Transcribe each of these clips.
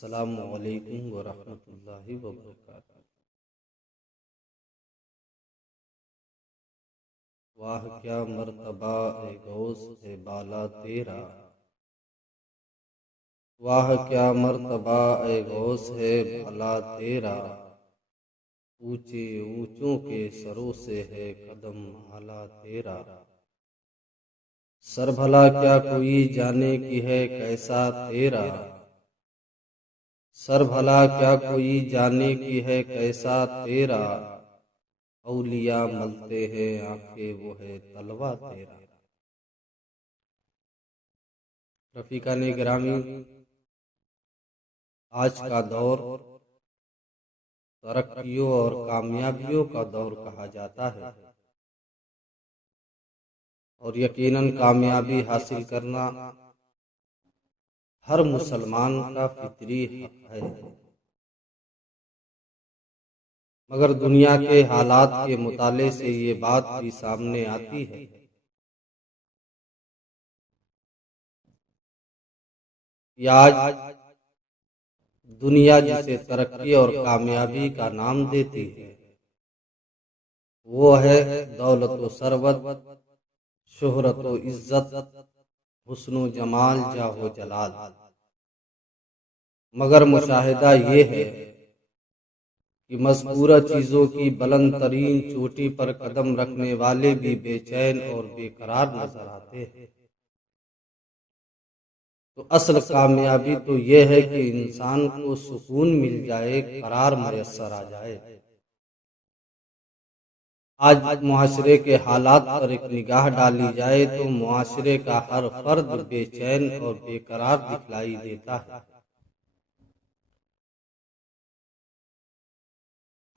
السلام علیکم ورحمۃ اللہ وبرکاتہ۔ واہ کیا مرتبہ اے غوث ہے بالا تیرا، واہ کیا مرتبہ اے غوث ہے بالا تیرا، اونچے اونچوں کے سروں سے ہے قدم اعلیٰ تیرا۔ سر بھلا کیا کوئی جانے کی ہے کیسا تیرا، سر بھلا کیا کوئی جانے کی ہے کیسا تیرا، اولیاء ملتے ہیں آنکھیں وہ ہے تلوا تیرا۔ رفیقان گرامی، آج کا دور ترقیوں اور کامیابیوں کا دور کہا جاتا ہے، اور یقیناً کامیابی حاصل کرنا ہر مسلمان کا فطری حق ہے، مگر دنیا کے حالات کے مطالعے سے یہ بات بھی سامنے آتی ہے کہ آج دنیا جسے ترقی اور کامیابی کا نام دیتی ہے وہ ہے دولت و ثروت، شہرت و عزت، حسن و جمال، جاہ و جلال۔ مگر مشاہدہ یہ ہے کہ مذکورہ چیزوں کی بلند ترین چوٹی پر قدم رکھنے والے بھی بے چین اور بے قرار نظر آتے ہیں۔ تو اصل کامیابی تو یہ ہے کہ انسان کو سکون مل جائے، قرار میسر آ جائے۔ آج معاشرے کے حالات پر ایک نگاہ ڈالی جائے تو معاشرے کا ہر فرد بے چین اور بے قرار دکھلائی دیتا ہے۔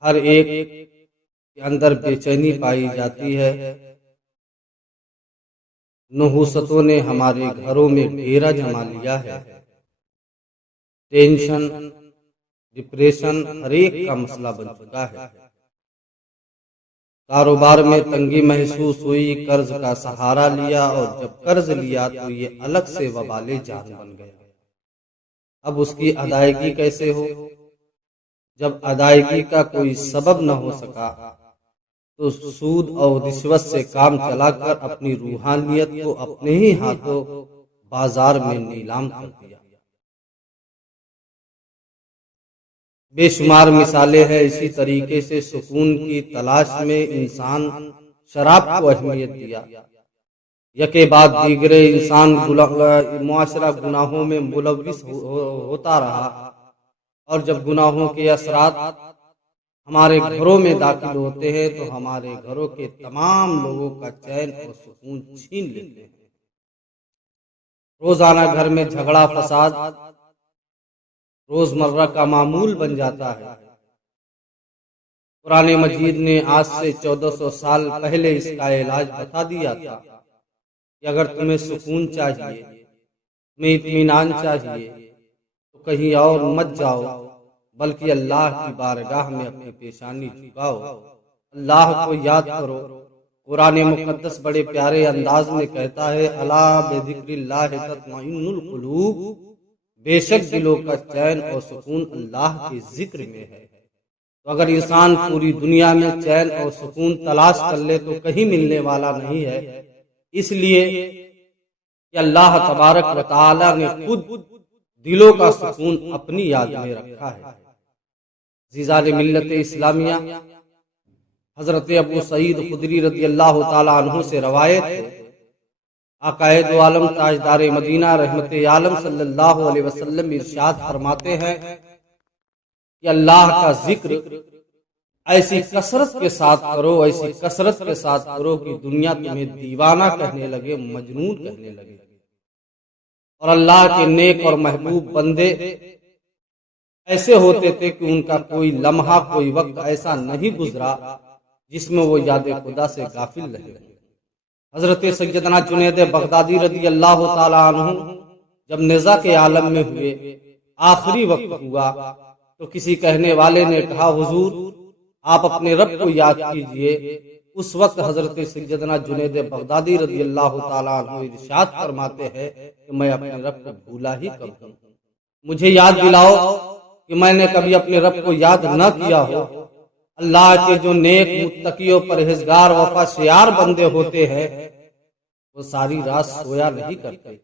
ہر ایک کے اندر بے چینی پائی جاتی ہے۔ نحوستوں نے ہمارے گھروں میں ڈیرا جما لیا ہے۔ ٹینشن، ڈپریشن ہر ایک کا مسئلہ بن چکا ہے۔ کاروبار میں تنگی محسوس ہوئی، قرض کا سہارا لیا، اور جب قرض لیا تو یہ الگ سے وبال جان بن گیا۔ اب اس کی ادائیگی کیسے ہو؟ جب ادائیگی کا کوئی سبب نہ ہو سکا تو سود اور رشوت سے کام چلا کر اپنی روحانیت کو اپنے ہی ہاتھوں بازار میں نیلام کر دیا۔ بے شمار مثالیں ہیں۔ اسی طریقے سے سکون کی تلاش میں انسان شراب کو اہمیت دیا، یکے بعد دیگرے انسان معاشرہ گناہوں میں ملوث ہوتا رہا، اور جب گناہوں کے اثرات ہمارے گھروں میں داخل ہوتے ہیں تو ہمارے گھروں کے تمام لوگوں کا چین اور سکون چھین لیتے ہیں۔ روزانہ گھر میں جھگڑا فساد روزمرہ کا معمول بن جاتا ہے۔ قرآن مجید نے آج سے 1400 سال پہلے اس کا علاج بتا دیا تھا کہ اگر تمہیں سکون چاہیے، تمہیں اطمینان چاہیے تو کہیں اور مت جاؤ، بلکہ اللہ کی بارگاہ میں اپنی پیشانی جھکاؤ، اللہ کو یاد کرو۔ قرآن مقدس بڑے پیارے انداز میں کہتا ہے، الا بذکر اللہ تطمئن القلوب، بے شک دلوں کا چین اور سکون اللہ کے ذکر میں ہے۔ تو اگر انسان پوری دنیا میں چین اور سکون تلاش کر لے تو کہیں ملنے والا نہیں ہے، اس لیے کہ اللہ تبارک و تعالی نے خود دلوں کا سکون اپنی یاد میں رکھا ہے۔ عزیزان ملت اسلامیہ، حضرت ابو سعید خدری رضی اللہ تعالی عنہ سے روایت ہے، آقا دو عالم تاجدار مدینہ رحمت عالم صلی اللہ علیہ وسلم ارشاد فرماتے ہیں کہ اللہ کا ذکر ایسی کثرت کے ساتھ کرو، ایسی کثرت کے ساتھ کرو کہ دنیا تمہیں دیوانہ کہنے لگے، مجنون کہنے لگے۔ اور اللہ کے نیک اور محبوب بندے ایسے ہوتے تھے کہ ان کا کوئی لمحہ، کوئی وقت ایسا نہیں گزرا جس میں وہ یاد خدا سے غافل رہے۔ حضرت سیدنا جنید بغدادی رضی اللہ تعالی عنہ جب نزا کے عالم میں ہوئے، آخری وقت ہوا، تو کسی کہنے والے نے کہا، حضور آپ اپنے رب کو یاد کیجئے۔ اس وقت حضرت سیدنا جنید بغدادی رضی اللہ تعالی عنہ ارشاد فرماتے ہیں کہ میں اپنے رب کو بھولا ہی کب ہوں۔ مجھے یاد دلاؤ کہ میں نے کبھی اپنے رب کو یاد نہ کیا ہو۔ اللہ کے جو نیک متقی و پرہیزگار وفا شیار بندے ہوتے ہیں وہ ساری رات سویا نہیں کرتے،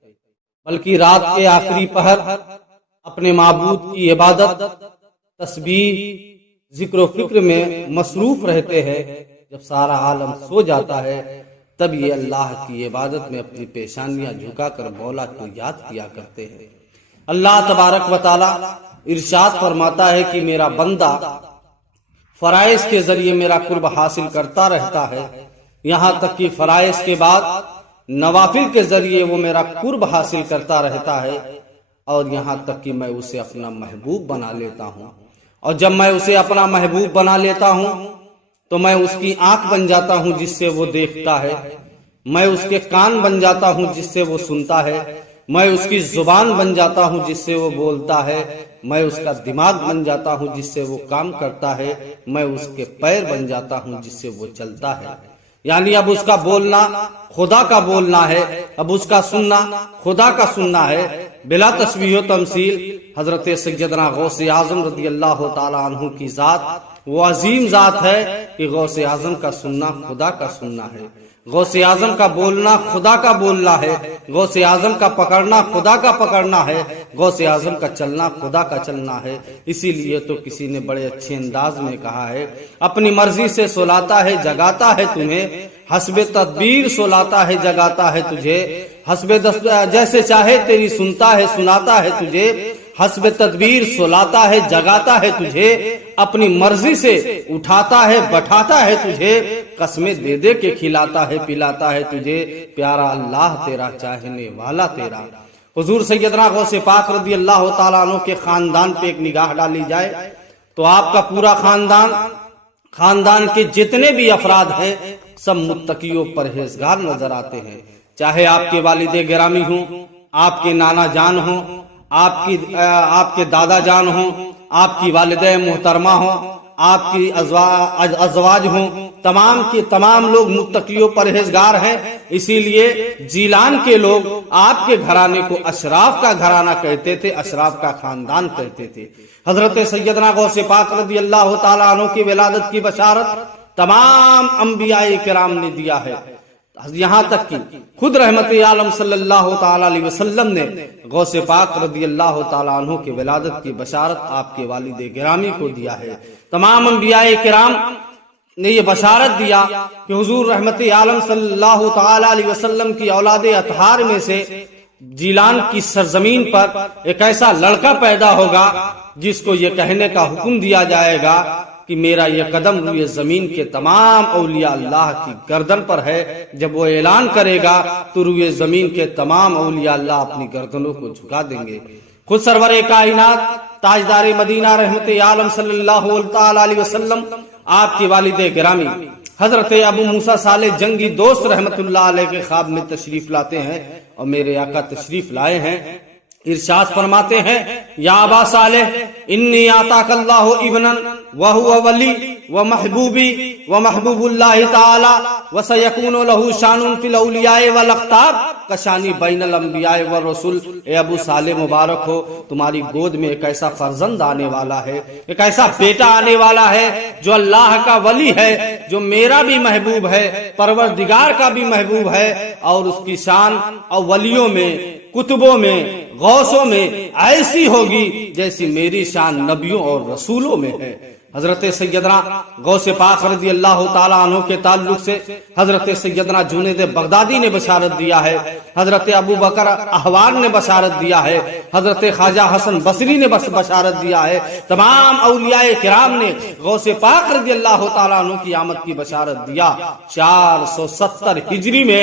بلکہ رات کے آخری پہر اپنے معبود کی عبادت، تسبیح، ذکر و فکر میں مصروف رہتے ہیں۔ جب سارا عالم سو جاتا ہے تب یہ اللہ کی عبادت میں اپنی پیشانیاں جھکا کر مولا کو یاد کیا کرتے ہیں۔ اللہ تبارک و تعالی ارشاد فرماتا ہے کہ میرا بندہ فرائض کے ذریعے میرا قرب حاصل کرتا رہتا ہے، یہاں تک کہ فرائض کے بعد نوافل کے ذریعے وہ میرا قرب حاصل کرتا رہتا ہے، اور یہاں تک کہ میں اسے اپنا محبوب بنا لیتا ہوں۔ اور جب میں اسے اپنا محبوب بنا لیتا ہوں تو میں اس کی آنکھ بن جاتا ہوں جس سے وہ دیکھتا ہے، میں اس کے کان بن جاتا ہوں جس سے وہ سنتا ہے، میں اس کی زبان بن جاتا ہوں جس سے وہ بولتا ہے، میں اس کا دماغ بن جاتا ہوں جس سے وہ کام کرتا ہے، میں اس کے پیر بن جاتا ہوں جس سے وہ چلتا ہے۔ یعنی اب اس کا بولنا خدا کا بولنا ہے، اب اس کا سننا خدا کا سننا ہے۔ بلا تشبیہ و تمثیل حضرت سیدنا غوث اعظم رضی اللہ تعالی عنہ کی ذات وہ عظیم ذات ہے کہ غوث اعظم کا سننا خدا کا سننا ہے، غوث اعظم کا بولنا خدا کا بولنا ہے، غوث اعظم کا پکڑنا خدا کا پکڑنا ہے، غوث اعظم کا چلنا خدا کا چلنا ہے۔ اسی لیے تو کسی نے بڑے اچھے انداز میں کہا ہے، اپنی مرضی سے سلاتا ہے جگاتا ہے تمہیں، حسب تدبیر سلاتا ہے جگاتا ہے تجھے، حسب جیسے چاہے تیری سنتا ہے سناتا ہے تجھے، حسب تدبیر سلاتا ہے جگاتا ہے تجھے، اپنی مرضی سے اٹھاتا ہے بٹھاتا ہے تجھے، قسمیں دے دے کے کھلاتا ہے پلاتا ہے تجھے، پیارا اللہ تیرا چاہنے والا تیرا۔ حضور سیدنا غوث پاک رضی اللہ تعالیٰ عنہ کے خاندان پہ ایک نگاہ ڈالی جائے تو آپ کا پورا خاندان کے جتنے بھی افراد ہیں سب متقی و پرہیزگار نظر آتے ہیں، چاہے آپ کے والد گرامی ہوں، آپ کے نانا جان ہوں، آپ کے دادا جان ہوں، آپ کی والدہ محترمہ ہوں، آپ کی ازواج ہوں، تمام کے تمام لوگ متقی و پرہیزگار ہیں۔ اسی لیے جیلان کے لوگ آپ کے گھرانے کو اشراف کا گھرانہ کہتے تھے، اشراف کا خاندان کہتے تھے۔ حضرت سیدنا غوث پاک رضی اللہ تعالیٰ عنہ کی ولادت کی بشارت تمام انبیاء کرام نے دیا ہے، یہاں تک کہ خود رحمت عالم صلی اللہ تعالی علیہ وسلم نے غوث پاک رضی اللہ تعالی عنہ کی ولادت کی بشارت آپ کے والد گرامی کو دیا ہے۔ تمام انبیاء کرام نے یہ بشارت دیا کہ حضور رحمت عالم صلی اللہ تعالی علیہ وسلم کی اولاد اطہار میں سے جیلان کی سرزمین پر ایک ایسا لڑکا پیدا ہوگا جس کو یہ کہنے کا حکم دیا جائے گا کہ میرا یہ قدم روئے زمین کے تمام اولیاء اللہ کی گردن پر ہے۔ جب وہ اعلان کرے گا تو روئے زمین کے تمام اولیاء اللہ اپنی گردنوں کو جھکا دیں گے۔ خود سرور کائنات تاجدار مدینہ رحمت عالم صلی اللہ علیہ وسلم، آپ کے والد گرامی حضرت ابو موسیٰ صالح جنگی دوست رحمت اللہ علیہ کے خواب میں تشریف لاتے ہیں، اور میرے آقا تشریف لائے ہیں۔ ارشاد فرماتے ہیں، یا ابا صالح انی آتاک اللہ ابنا وہو ولی ومحبوبی ومحبوب اللہ تعالی وسیکون له شان فی الاولیاء والاقطاب کشانی بین الانبیاء والرسول۔ اے ابو صالح مبارک ہو، تمہاری گود میں ایک ایسا فرزند آنے والا ہے، ایک ایسا بیٹا آنے والا ہے جو اللہ کا ولی ہے، جو میرا بھی محبوب ہے، پروردگار کا بھی محبوب ہے، اور اس کی شان اور ولیوں میں، کتبوں میں، غوثوں میں ایسی ہوگی جیسی میری شان نبیوں اور رسولوں میں ہے۔ حضرت سیدنا غوث پاک رضی اللہ تعالیٰ عنہ کے تعلق سے حضرت سیدنا جنید بغدادی نے بشارت دیا ہے، حضرت ابو بکر احوان نے بشارت دیا ہے، حضرت خواجہ حسن بصری نے بشارت دیا ہے، تمام اولیاء کرام نے غوث پاک رضی اللہ تعالیٰ عنہ کی آمد کی بشارت دیا۔ 470 ہجری میں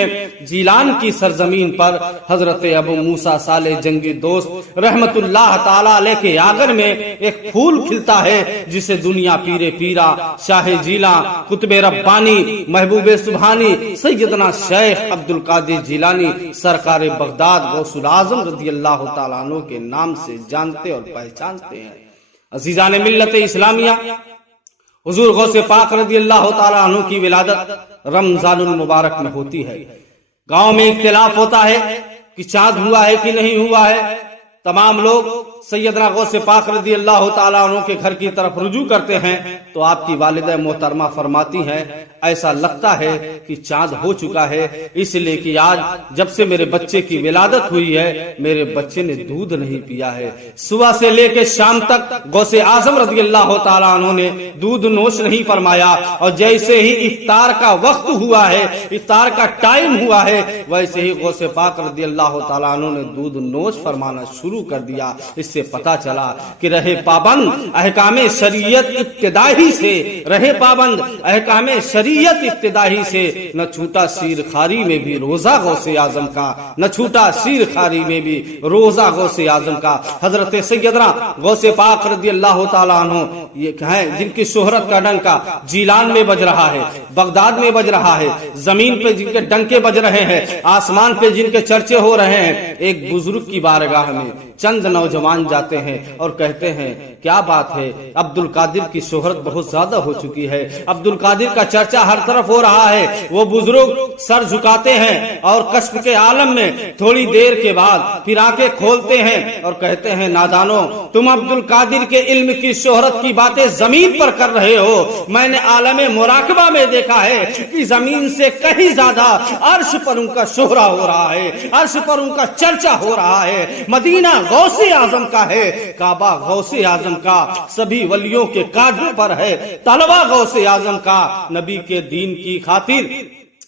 جیلان کی سرزمین پر حضرت ابو موسیٰ صالح جنگی دوست رحمت اللہ تعالیٰ علیہ کے آنگن میں ایک پھول کھلتا ہے جسے دنیا پیرے پیرا، شاہ جیلاں، قطب ربانی، محبوب سبحانی سیدنا شیخ عبد القادر جیلانی سرکار بغداد غوث الاعظم رضی اللہ تعالیٰ عنہ کے نام سے جانتے اور پہچانتے ہیں۔ عزیزان ملت اسلامیہ، حضور غوث پاک رضی اللہ تعالیٰ عنہ کی ولادت رمضان المبارک میں ہوتی ہے۔ گاؤں میں اختلاف ہوتا ہے کہ چاند ہوا ہے کہ نہیں ہوا ہے، تمام لوگ سیدنا غوث پاک رضی اللہ تعالیٰ عنہ کے گھر کی طرف رجوع کرتے ہیں تو آپ کی والدہ محترمہ فرماتی ہیں ایسا لگتا ہے کہ چاند ہو چکا ہے، اس لیے کہ آج جب سے میرے بچے کی ولادت ہوئی ہے میرے بچے نے دودھ نہیں پیا ہے۔ صبح سے لے کے شام تک غوث اعظم رضی اللہ تعالیٰ عنہ نے دودھ نوش نہیں فرمایا، اور جیسے ہی افطار کا وقت ہوا ہے، افطار کا ٹائم ہوا ہے، ویسے ہی غوث پاک رضی اللہ تعالیٰ عنہ نے دودھ نوش فرمانا شروع کر دیا۔ اس سے پتا چلا کہ رہے پابند احکام شریعت ابتدائی سے، رہے پابند احکام شریعت ابتدائی سے، نہ چھوٹا شیر خاری میں بھی روزہ غوث اعظم کا، نہ چھوٹا شیر خاری میں بھی روزہ غوث اعظم کا۔ حضرت سیدنا غوث پاک رضی اللہ تعالیٰ عنہ یہ ہیں جن کی شہرت کا ڈنکا جیلان میں بج رہا ہے، بغداد میں بج رہا ہے، زمین پہ جن کے ڈنکے بج رہے ہیں، آسمان پہ جن کے چرچے ہو رہے ہیں۔ ایک بزرگ کی بارگاہ میں چند نوجوان جاتے ہیں اور کہتے ہیں کیا بات ہے، عبد القادر کی شہرت بہت زیادہ ہو چکی ہے، عبد القادر کا چرچا ہر طرف ہو رہا ہے۔ وہ بزرگ سر جھکاتے ہیں اور کشف کے عالم میں تھوڑی دیر کے بعد پھر آنکھیں کھولتے ہیں اور کہتے ہیں نادانو، تم عبد القادر کے علم کی شہرت کی باتیں زمین پر کر رہے ہو، میں نے عالم مراقبہ میں دیکھا ہے کہ زمین سے کہیں زیادہ عرش پر ان کا شہرہ ہو رہا ہے، عرش پر ان کا چرچا ہو رہا ہے۔ مدینہ غوث اعظم کا ہے، کعبہ غوث اعظم کا، سبھی ولیوں کے کاندھوں پر ہے طلبہ غوث اعظم کا۔ نبی کے دین کی خاطر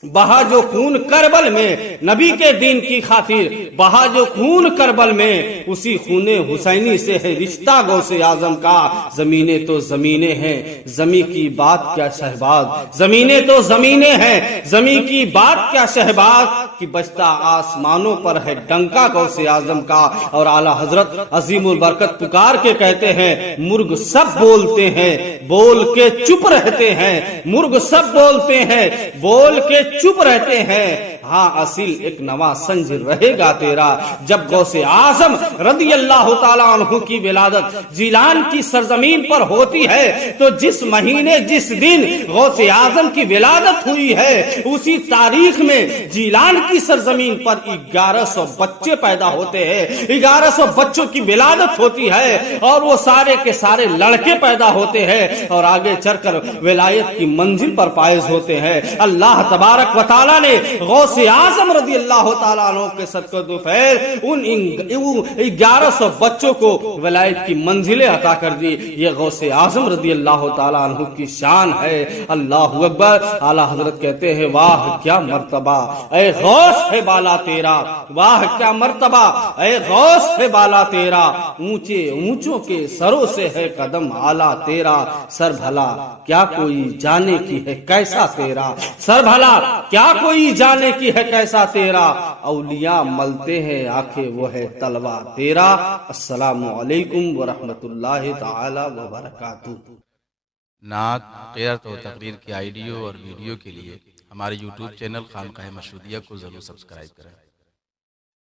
بہا جو خون کربل میں، نبی کے دین کی خاطر بہا جو خون کربل میں، اسی خون حسینی سے ہے رشتہ غوث اعظم کا۔ زمینیں تو زمینیں ہیں، زمین کی بات کیا شہباز، زمینیں تو زمینیں ہیں، زمین کی بات کیا شہباز، کہ بجتا آسمانوں پر ہے ڈنکا غوث اعظم کا۔ اور اعلیٰ حضرت عظیم البرکت پکار کے کہتے ہیں مرغ سب بولتے ہیں بول کے چپ رہتے ہیں، مرغ سب بولتے ہیں بول کے چپ رہتے ہیں، ہاں اصل ایک نواں سنج رہے گا تیرا۔ جب غوث اعظم رضی اللہ تعالیٰ عنہ کی ولادت جیلان کی سرزمین پر ہوتی ہے تو جس مہینے جس دن غوث اعظم کی ولادت ہوئی ہے اسی تاریخ میں جیلان کی سرزمین پر 1100 بچے پیدا ہوتے ہیں، 1100 بچوں کی ولادت ہوتی ہے اور وہ سارے کے سارے لڑکے پیدا ہوتے ہیں اور آگے چل کر ولایت کی منزل پر فائز ہوتے ہیں۔ اللہ تبارک و تعالیٰ نے غوث اعظم رضی اللہ تعالیٰ عنہ کے صدقہ دوفیل ان 1100 بچوں کو ولایت کی منزلیں عطا کر دی۔ یہ غوث اعظم رضی اللہ تعالیٰ عنہ کی شان ہے۔ اللہ اکبر۔ اعلیٰ حضرت کہتے ہیں واہ کیا مرتبہ اے غوث ہے بالا تیرا، واہ کیا مرتبہ اے غوث ہے بالا تیرا، اونچے اونچوں کے سروں سے ہے قدم اعلیٰ تیرا، سر بھلا کیا کوئی جانے کی ہے کیسا تیرا، سر بھلا کیا کوئی جانے کی ہے کیسا تیرا، اولیاء ملتے ہیں آنکھیں وہ ہے تلوا تیرا۔ السلام علیکم ورحمۃ اللہ تعالی وبرکاتہ۔ نعت، قیرت و تقریر کی آڈیو اور ویڈیو کے لیے ہمارے یوٹیوب چینل خانقاہ مشہودیہ کو ضرور سبسکرائب کریں۔